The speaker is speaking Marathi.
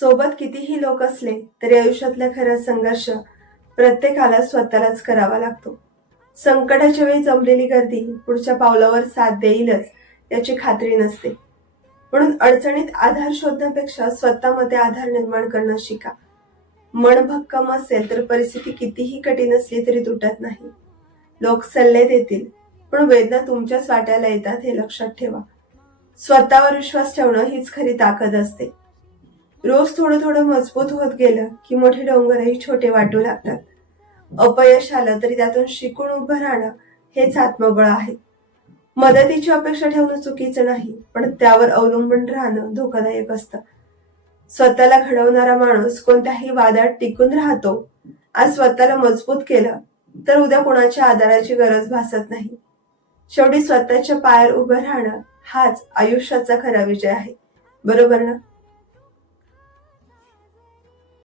सोबत कितीही लोक असले तरी आयुष्यातला खरा संघर्ष प्रत्येकाला स्वतःलाच करावा लागतो. संकटाच्या वेळी जमलेली गर्दी पुढच्या पावलावर साथ देईलच याची खात्री नसते. म्हणून अडचणीत आधार शोधण्यापेक्षा स्वतःमध्ये आधार निर्माण करणं शिका. मन भक्कम असेल तर परिस्थिती कितीही कठीण असली तरी तुटत नाही. लोक सल्ले देतील पण वेदना तुमच्याच वाट्याला येतात हे लक्षात ठेवा. स्वतःवर विश्वास ठेवणं हीच खरी ताकद असते. रोज थोडं थोडं मजबूत होत गेलं की मोठे डोंगरही छोटे वाटू लागतात. अपयश आलं तरी त्यातून शिकून उभं राहणं हेच आत्मबळ आहे. मदतीची अपेक्षा ठेवणं चुकीचं नाही, पण त्यावर अवलंबून राहणं धोकादायक असतं. स्वतःला घडवणारा माणूस कोणत्याही वादात टिकून राहतो. आज स्वतःला मजबूत केलं तर उद्या कोणाच्या आधाराची गरज भासत नाही. शेवटी स्वतःच्या पायावर उभं राहणं हाच आयुष्याचा खरा विजय आहे. बरोबर ना?